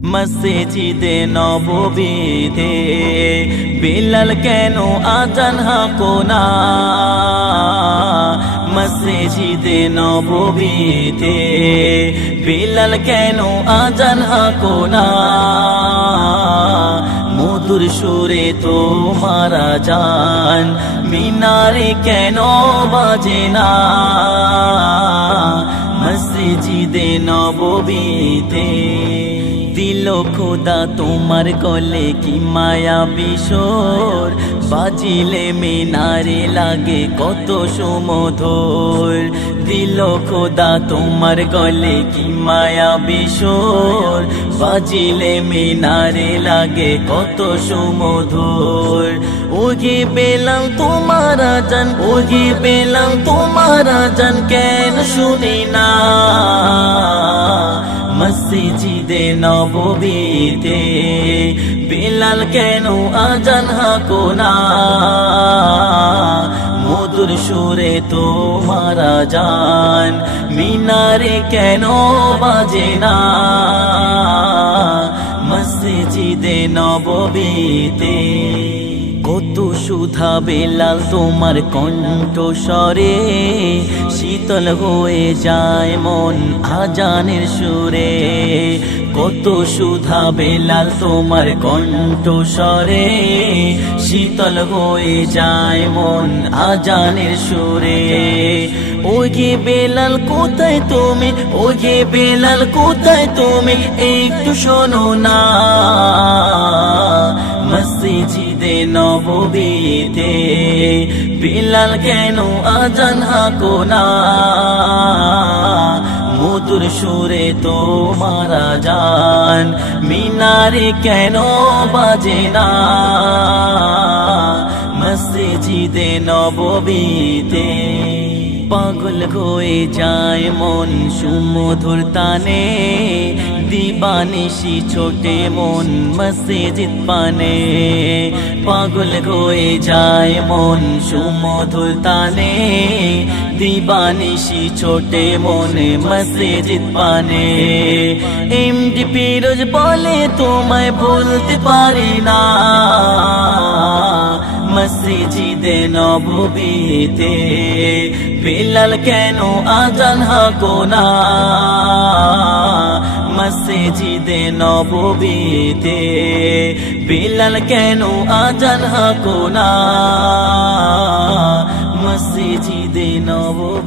মসজিদে নববীতে বিলাল কেন আজান হাঁকো না? মসজিদে নববীতে বিলাল কেন আজান হাঁকো না? মধুর সুরে তোমার আজান মিনারে কেন বাজে না? মসজিদে নববীতে দিল খোদা তোমার গলে কি মায়া বিশোর, বাজিলে মিনারে লাগে কত সুমধুর। দিল খোদা তোমার গলে কি মায়া বিশোর, বাজিলে মিনারে লাগে কত সুমধুর। ওগে বেলাল তোমার আজান, ওগে বেলাল তোমার আজান কেন শুনি না? মসজিদে নববীতে বিলাল কেন আজান হাঁকো না? মধুর সুরে তোমার আজান মিনারে কেন বাজে না? মসজিদে নববীতে কত সুধা বেলাল তোমার কণ্ঠ স্বরে, শীতল হয়ে যায় মন আজানের সুরে। কত সুধা বেলাল তোমার কণ্ঠ স্বরে, শীতল হয়ে যায় মন আজানের সুরে। ওগে বেলাল কোথায় তুমি, ওগে বেলাল কোথায় তুমি, একটু শোনো না? মসজিদে নববীতে বিলাল কেন আজান হাঁকো না? মধুর সুরে তোমার আজান মিনারে কেন বাজে না? মসজিদে নববীতে পাগল হয়ে যায় মন সুমধুর তানে, দিবানিশি ছোটে মন মসজিদ পানে। পাগল হয়ে যায় মন সুমধুর তানে, দিবানিশি ছোটে মনে মসজিদ পানে। এমডি ফিরোজ বলে তোমায় ভুলতে পারি না। মসজিদে নববীতে বিলাল কেন আজান হাঁকো না? মসজিদে নববীতে বিলাল কেন আজান হাঁকো না? মসজিদে নববীতে